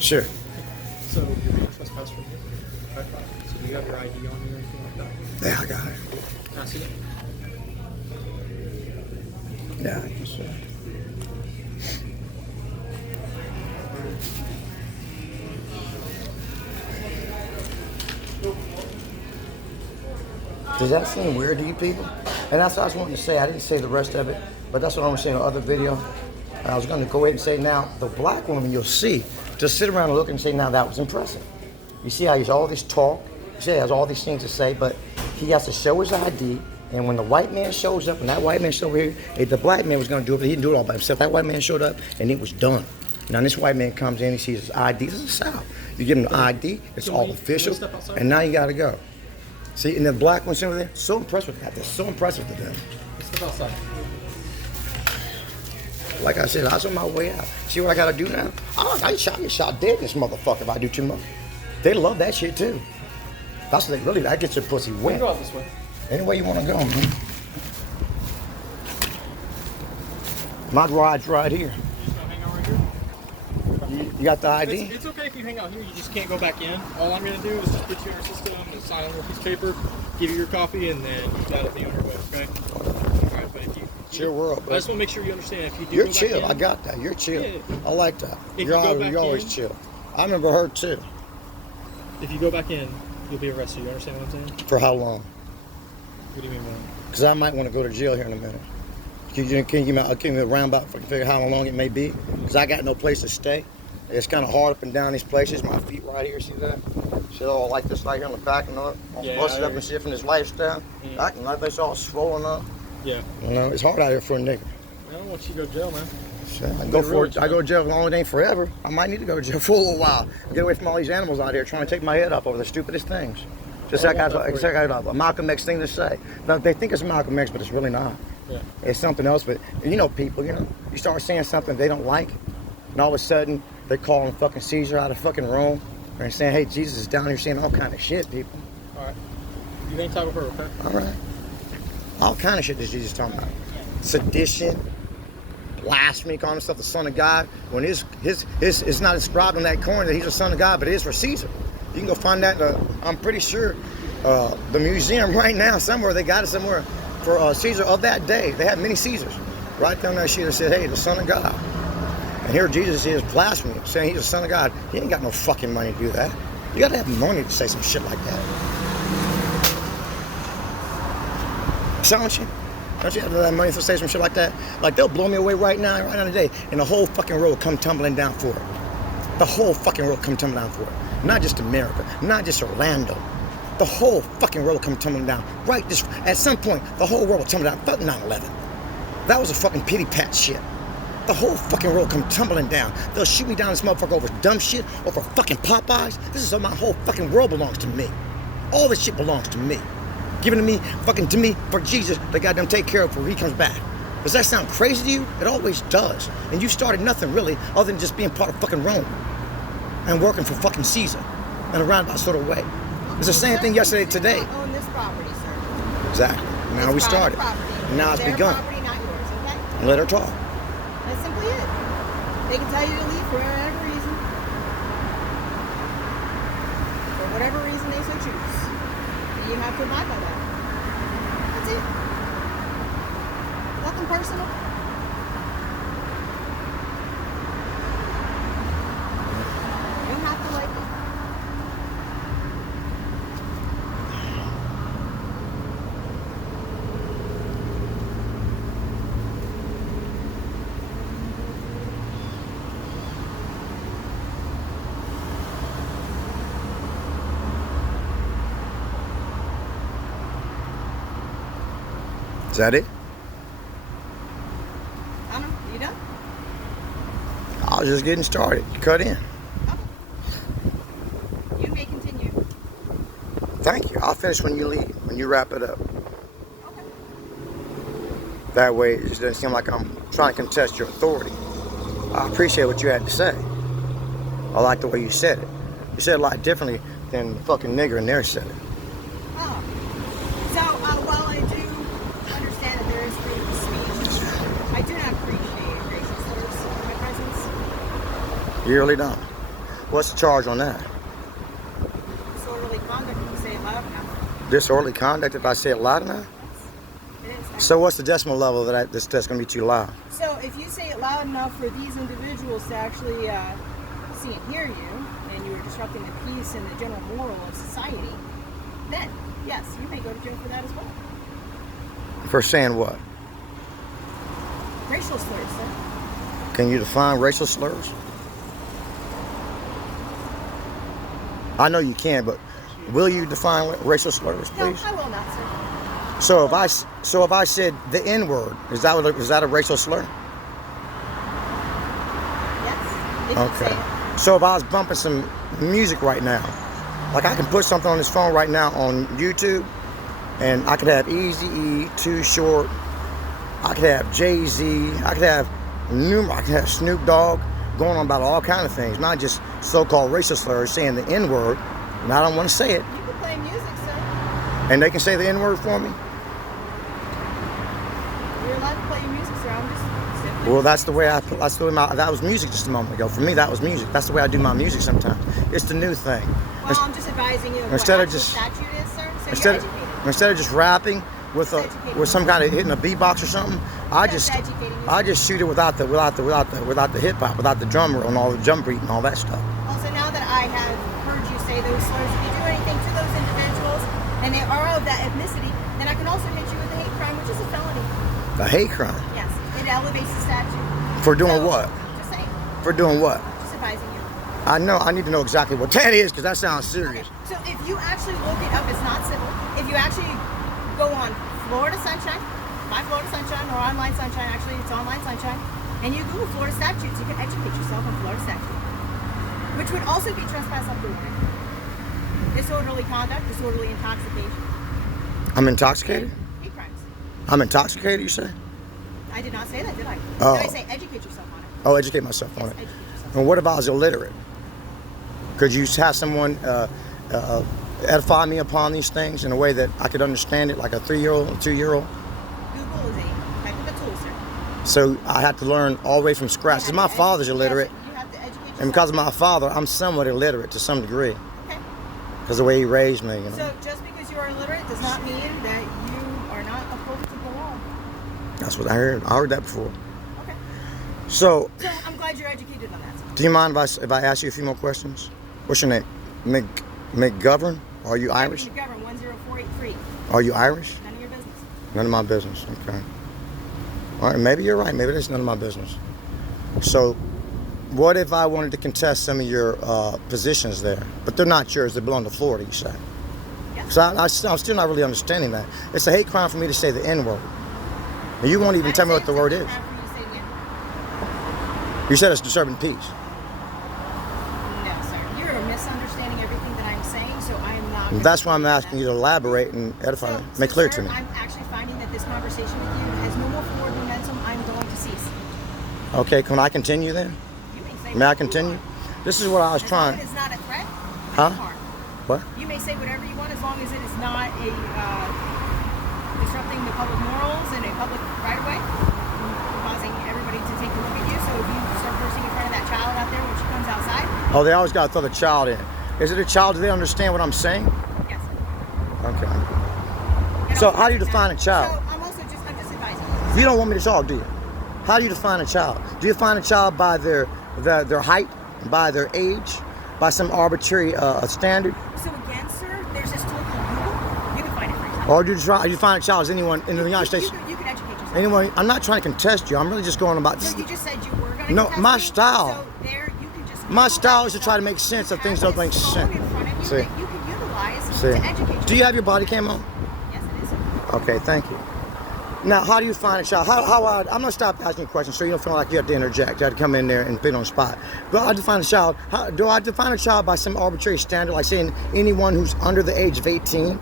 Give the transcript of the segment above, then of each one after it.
Sure. So you're being trespassed from here? Okay. So do you have your ID on you or anything like that? Yeah, I got it. Can I see it? Yeah, I can see it. Does that seem weird to you people? And that's what I was wanting to say. I didn't say the rest of it, but that's what I was saying in the other video. And I was going to go ahead and say now, the black woman you'll see, just sit around and look and say, now that was impressive. You see how he's all this talk, you see he has all these things to say, but he has to show his ID. And when the white man shows up, when that white man showed over here, the black man was going to do it, but he didn't do it all by himself. That white man showed up, and it was done. Now this white man comes in, he sees his ID. This is the South. You give him the ID, it's all official, and now you got to go. See, and the black ones over there, so impressed with that. They're so impressive with them. Step outside. Like I said, I was on my way out. See what I got to do now? I get shot dead in this motherfucker if I do too much. They love that shit too. That's what they really, that gets your pussy We wet. can go out this way. Any way you want to go, man. My ride's right here. Just gonna hang out right here. You got the ID? It's okay if you hang out here. You just can't go back in. All I'm gonna do is just get you in our system and sign a little piece of paper, give you your copy, and then you got it the owner way. Okay. All right. Thank you. Chill world, I just want to make sure you understand. If you do You're go back chill. in, I got that. You're chill. Yeah. I like that. If You're you go back always in- chill. I remember her too. If you go back in, you'll be arrested. You understand what I'm saying? For how long? What do you mean? Man? Because I might want to go to jail here in a minute. Can you give me a roundabout if I can figure out how long it may be? Because I got no place to stay. It's kind of hard up and down these places. My feet right here, see that? See all like this right here on the back and all Yeah, busted I up and shit from this lifestyle. Mm. I can like this all swollen up. Yeah. You know, it's hard out here for a nigga. I don't want you to go to jail, man. So I go for it. I go to jail as long as it ain't forever. I might need to go to jail for a little while. Get away from all these animals out here trying to take my head up over the stupidest things. Just like a Malcolm X thing to say. Now, they think it's Malcolm X, but it's really not. Yeah. It's something else. But you know, people, you know, you start saying something they don't like, and all of a sudden they're calling fucking Caesar out of fucking Rome, and saying, "Hey, Jesus is down here saying all kind of shit." People. All right. You hang tight with her, okay? All right. All kind of shit that Jesus talking about. Sedition, blasphemy, calling himself the Son of God. When his it's not inscribed on that coin that he's the Son of God, but it is for Caesar. You can go find that. I'm pretty sure the museum right now somewhere they got it somewhere for Caesar of that day. They had many Caesars. Right down that shit that said, "Hey, the Son of God." And here Jesus is blasphemy, saying he's the Son of God. He ain't got no fucking money to do that. You got to have money to say some shit like that. Don't you? Don't you have that money to say some shit like that? Like they'll blow me away right now today, and the whole fucking world come tumbling down for it. The whole fucking world come tumbling down for it. Not just America, not just Orlando. The whole fucking world come tumbling down. Right this at some point, the whole world will tumble down. Fuck 9/11. That was a fucking pity pat shit. The whole fucking world come tumbling down. They'll shoot me down this motherfucker over dumb shit, over fucking Popeyes. This is how my whole fucking world belongs to me. All this shit belongs to me. Given to me, fucking to me, for Jesus, they goddamn take care of before he comes back. Does that sound crazy to you? It always does. And you started nothing really other than just being part of fucking Rome and working for fucking Caesar in a roundabout sort of way. It's the same thing yesterday, today. Own this property, sir. Exactly. Now we started. And now it's Their begun. property, not yours, okay? Let her talk. That's simply it. They can tell you to leave for whatever reason. For whatever reason they so choose. And you have to abide by that. That's it. Nothing personal. You don't have to like it. Is that it? I don't know. You done? I was just getting started. Cut in. Okay. You may continue. Thank you. I'll finish when you leave, when you wrap it up. Okay. That way it just doesn't seem like I'm trying to contest your authority. I appreciate what you had to say. I like the way you said it. You said it a lot differently than the fucking nigger in there said it. Oh. So, while I do understand that there is freedom of speech, I do not appreciate racist slurs in my presence. You really don't. What's the charge on that? Disorderly conduct if you say it loud enough. Disorderly conduct if I say it loud enough? It is. So what's the decimal level that's going to be too loud? So if you say it loud enough for these individuals to actually see and hear you, and you are disrupting the peace and the general moral of society, then yes, you may go to jail for that as well. For saying what? Racial slurs, sir. Can you define racial slurs? I know you can, but will you define racial slurs, No, please? I will not, sir. So if I said the N-word, is that a racial slur? Yes. If you say Okay. it. So if I was bumping some music right now, like I can put something on this phone right now on YouTube, and I could have Eazy-E, Too Short, I could have Jay-Z, I could have Snoop Dogg, going on about all kinds of things, not just so-called racial slurs, saying the N-word, and I don't want to say it, You can play music, sir. and they can say the N-word for me. You're allowed to play your music, sir. I'm just simply. Well, that's the way that was music just a moment ago. For me, that was music. That's the way I do my music sometimes. It's the new thing. Well, I'm just advising you of Instead what of actual just- statute is, sir. So Instead you're educated. instead of just rapping with some kind of hitting a beatbox or something, I That's just educating you. shoot it without the hip hop, without the drum roll and all the jump beat and all that stuff. Also, now that I have heard you say those slurs, if you do anything to those individuals and they are of that ethnicity, then I can also hit you with a hate crime, which is a felony. A hate crime Yes, it elevates the statute. for doing So, what? Just saying. For doing what? Just advising you. I know. I need to know exactly what that is because that sounds serious. So if you actually look it up, it's not civil. If you actually go on Florida Sunshine, My Florida Sunshine, or Online Sunshine, actually it's Online Sunshine, and you Google Florida statutes, you can educate yourself on Florida statute, which would also be trespass up to warning. Disorderly conduct, disorderly intoxication, I'm intoxicated. hate crimes. I'm intoxicated. You say? I did not say that, did I? Oh. Did I say educate yourself on it? Oh, educate myself on Yes, it. educate yourself. And what if I was illiterate? Could you have someone edify me upon these things in a way that I could understand it, like a 3-year-old, a 2-year-old? Google is a type of a tool, sir. So I had to learn all the way from scratch. Because my father's illiterate, You have to educate yourself. and because of my father, I'm somewhat illiterate to some degree. Okay. Because of the way he raised me, you know. So just because you are illiterate does not mean that you are not opposed to the law. That's what I heard. I heard that before. Okay. So, So I'm glad you're educated on that. do you mind if I ask you a few more questions? What's your name? McGovern? Are you Irish? McGovern 10483. Are you Irish? None of your business. None of my business. Okay. All right. Maybe you're right. Maybe that's none of my business. So, what if I wanted to contest some of your positions there, but they're not yours? They belong to Florida. You say? Yes. So I'm still not really understanding that. It's a hate crime for me to say the N-word. And you won't even tell me what the word is. You said it's disturbing peace. No, sir. You're misunderstanding everything that I'm saying, so I am not. That's why I'm asking you to elaborate and edify me. Make clear to me. I'm actually finding that this conversation with you has no more forward momentum. I'm going to cease. Okay, can I continue then? You may say. May I whatever you continue? want. This is what I was As trying. long as it's not a threat. Huh? Harm. What? You may say whatever you want as long as it is not a disrupting the public morals and a public right of way, causing everybody to take a look at you. So if you start cursing in front of that child out there when she comes outside, Oh, they always got to throw the child in. Is it a child? Do they understand what I'm saying? yes. Okay. And So also how do you like define that. a child? So I'm just advising you. You don't want me to talk, do you? How do you define a child? Do you define a child by their height, by their age, by some arbitrary standard? So again, sir, there's this tool called Google. You can find it for yourself. Or do you define a child as anyone in the United States? You can educate yourself. Anyone? I'm not trying to contest you. I'm really just going about this. So you just said you were going to No, contest my me, style. So there, you can just My Google style that is to try to make yourself. sense of You things have that don't make this phone sense. in front of you See. that you can utilize See. to educate yourself. Do you have your body cam on? Yes, it is. Sir. Okay, thank you. Now, how do you find a child? I'm gonna stop asking you questions so you don't feel like you have to interject. You have to come in there and put on the spot. But I define a child. Do I define a child by some arbitrary standard, like saying anyone who's under the age of 18?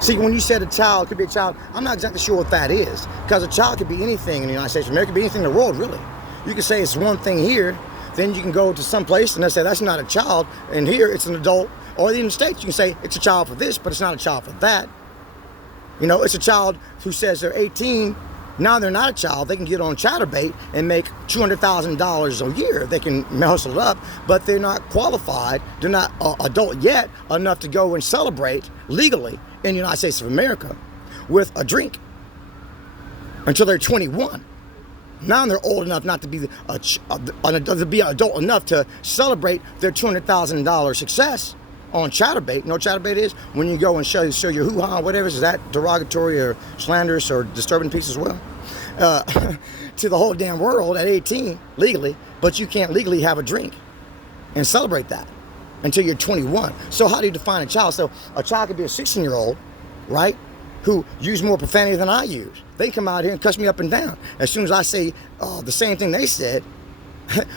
See, when you said a child, it could be a child, I'm not exactly sure what that is. Because a child could be anything in the United States of America, it could be anything in the world, really. You can say it's one thing here, then you can go to some place and they say that's not a child, and here it's an adult. Or in the States, you can say it's a child for this, but it's not a child for that. You know, it's a child who says they're 18, Now they're not a child. They can get on Chatterbait and make $200,000 a year. They can hustle it up, but they're not qualified. They're not adult yet enough to go and celebrate legally in the United States of America with a drink until they're 21. Now they're old enough not to be adult enough to celebrate their $200,000 success on Chatterbait. You know what Chatterbait is? When you go and show your hoo-ha, whatever, is that derogatory or slanderous or disturbing piece as well? To the whole damn world at 18 legally, but you can't legally have a drink and celebrate that until you're 21. So how do you define a child? So a child could be a 16-year-old, right, who use more profanity than I use. They come out here and cuss me up and down. As soon as I say the same thing they said,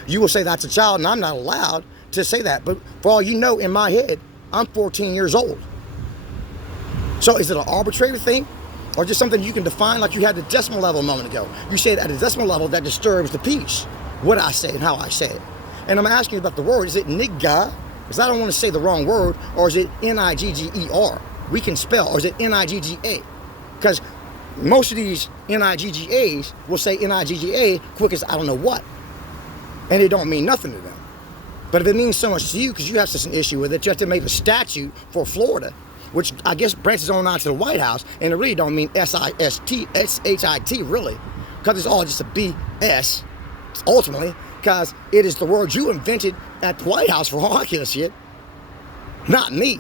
you will say that's a child, and I'm not allowed to say that. But for all you know, in my head, I'm 14 years old. So is it an arbitrary thing, or just something you can define like you had the decimal level a moment ago? You say it at a decimal level that disturbs the peace, what I say and how I say it. And I'm asking you about the word. Is it nigga? Because I don't want to say the wrong word. Or is it N-I-G-G-E-R? We can spell. Or is it N-I-G-G-A? Because most of these N-I-G-G-A's will say N-I-G-G-A quick as I don't know what. And it don't mean nothing to them. But if it means so much to you, because you have such an issue with it, you have to make a statute for Florida, which I guess branches on out to the White House, and it really don't mean S-I-S-T, S-H-I-T, really, because it's all just a B-S, ultimately, because it is the word you invented at the White House for all I give a shit, not me.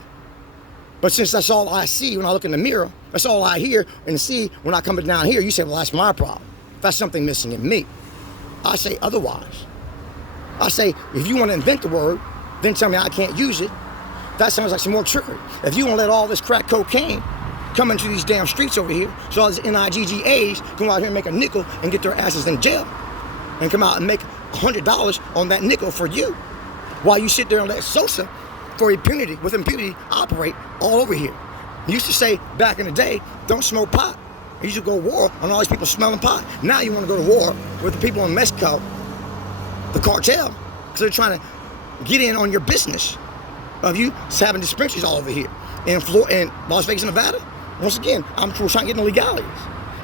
But since that's all I see when I look in the mirror, that's all I hear and see when I come down here, you say, well, that's my problem. That's something missing in me. I say otherwise. I say, if you want to invent the word, then tell me I can't use it. That sounds like some more trickery. If you want to let all this crack cocaine come into these damn streets over here, so all these N-I-G-G-A's come out here and make a nickel and get their asses in jail, and come out and make $100 on that nickel for you, while you sit there and let Sosa, with impunity, operate all over here. You used to say back in the day, don't smoke pot. You used to go to war on all these people smelling pot. Now you want to go to war with the people in Mexico, the cartel, because they're trying to get in on your business of you having dispensaries all over here. In Las Vegas, Nevada, once again, I'm trying to get in the legalities.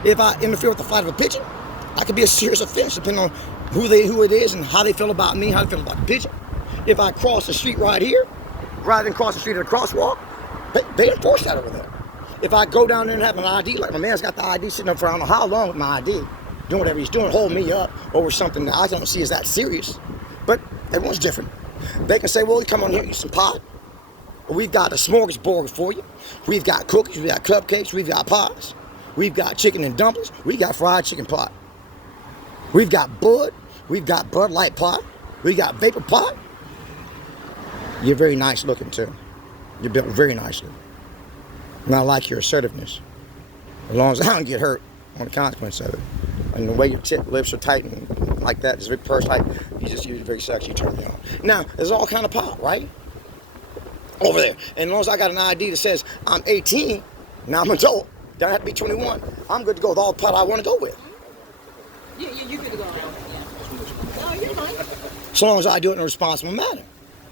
If I interfere with the flight of a pigeon, I could be a serious offense depending on who it is and how they feel about me, how they feel about the pigeon. If I cross the street right here, rather than cross the street at a crosswalk, they enforce that over there. If I go down there and have an ID, like my man's got the ID sitting up for I don't know how long with my ID, doing whatever he's doing, hold me up over something that I don't see as that serious. But everyone's different. They can say, well, you come on here, eat some pot. We've got a smorgasbord for you. We've got cookies, we've got cupcakes, we've got pies. We've got chicken and dumplings. We got fried chicken pot. We've got Bud. We've got Bud Light pot. We got Vapor pot. You're very nice looking too. You're built very nicely. And I like your assertiveness. As long as I don't get hurt on the consequence of it. And the way your lips are tight and like that, it's very purse like you're very sexy, you turn me on. Now, there's all kind of pot, right? Over there. And as long as I got an ID that says I'm 18, now I'm an adult, then I have to be 21. I'm good to go with all the pot I want to go with. You good to go around. Yeah. No, you're fine. So long as I do it in a responsible manner.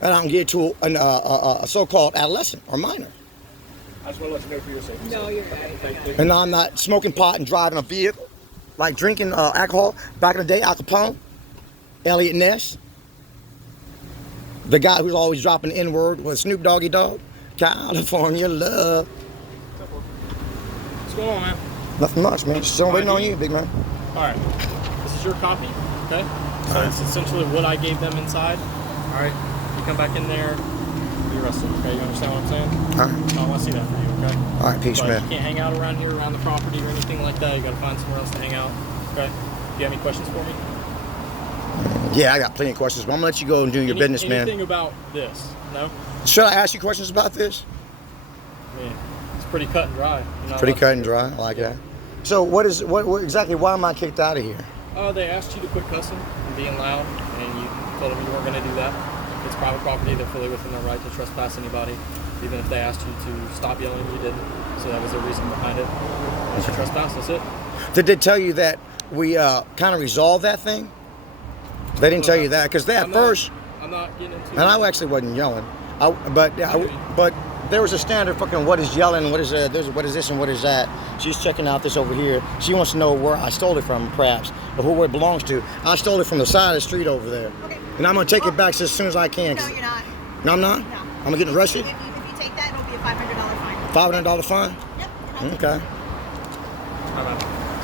And I don't get to a so-called adolescent or minor. I just want to let you know for your safety. No, you're right. And I'm not smoking pot and driving a vehicle, like drinking alcohol. Back in the day, Al Capone, Elliot Ness, the guy who's always dropping the N-word with Snoop Doggy Dogg, California love. What's going on, man? Nothing much, man. Just waiting on you, big man. All right. This is your copy, okay? So it's essentially what I gave them inside. All right. You come back in there, be arrested, okay? You understand what I'm saying? All right. I want to see that for you, okay? All right, peace, But man. you can't hang out around here, around the property or anything like that. You got to find somewhere else to hang out, okay? Do you have any questions for me? Yeah, I got plenty of questions, but I'm going to let you go and do your business, man. Anything about this? No? Should I ask you questions about this? I mean, it's pretty cut and dry. Pretty cut and dry. I like that. So what exactly, why am I kicked out of here? They asked you to quit cussing and being loud, and you told them you weren't going to do that. It's private property. They're fully within their right to trespass anybody. Even if they asked you to stop yelling, you didn't. So that was the reason behind it. It's a trespass, that's it. Did they tell you that we kind of resolved that thing? They didn't tell you that, because at first... I'm not getting into And I actually wasn't yelling. But there was a standard fucking what is yelling, what is what is this and what is that. She's checking out this over here. She wants to know where I stole it from, perhaps, or who it belongs to. I stole it from the side of the street over there. Okay. And I'm gonna take it back as soon as I can. No, you're not. No, I'm not? No. I'm gonna get arrested? If you take that, it'll be a $500 fine. $500 fine? Yep. you're not. Okay.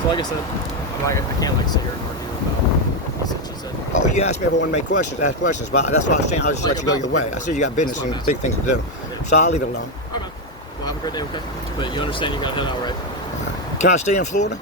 So like I said, I can't like sit here and argue about such and such. Oh, you asked me if I want to make questions, ask questions, but that's what I was saying. I'll just let you go your way. I see you got business and big things to do. So I'll leave it alone. All right, man. Well, have a great day, okay? But you understand you gotta head out, right? Can I stay in Florida?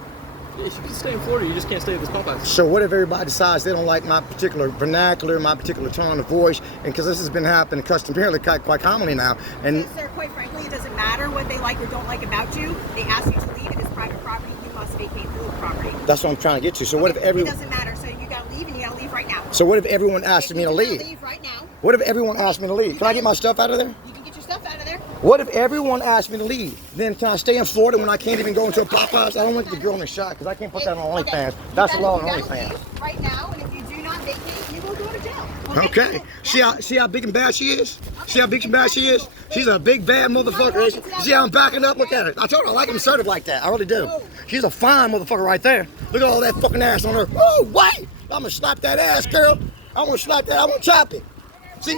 Yeah, you can stay in Florida, you just can't stay at this Popeyes. So what if everybody decides they don't like my particular vernacular, my particular tone of voice, and because this has been happening customarily quite commonly now, and Sir, quite frankly, it doesn't matter what they like or don't like about you. They ask you to leave. It is private property. You must vacate the property. that's what I'm trying to get to. So what if It doesn't matter. So you gotta leave, and you gotta leave right now. So what if everyone asked If me you to do not leave? leave right now. What if everyone asked me to leave? Can I get my stuff out of there? You can get your stuff out of there. What if everyone asked me to leave? Then can I stay in Florida when I can't even go into a Popeyes? I don't want the girl in the shot because I can't put that on OnlyFans. That's the law on You gotta OnlyFans. leave right now, and if you do not vacate, you will go to jail. Okay. See how big and bad she is? See how big and bad she is? She's a big bad motherfucker. Isn't she? See how I'm backing up? Look at her. I told her I like them assertive like that. I really do. She's a fine motherfucker right there. Look at all that fucking ass on her. Oh, wait! I'm gonna slap that ass, girl. I'm gonna slap that. I'm gonna chop it.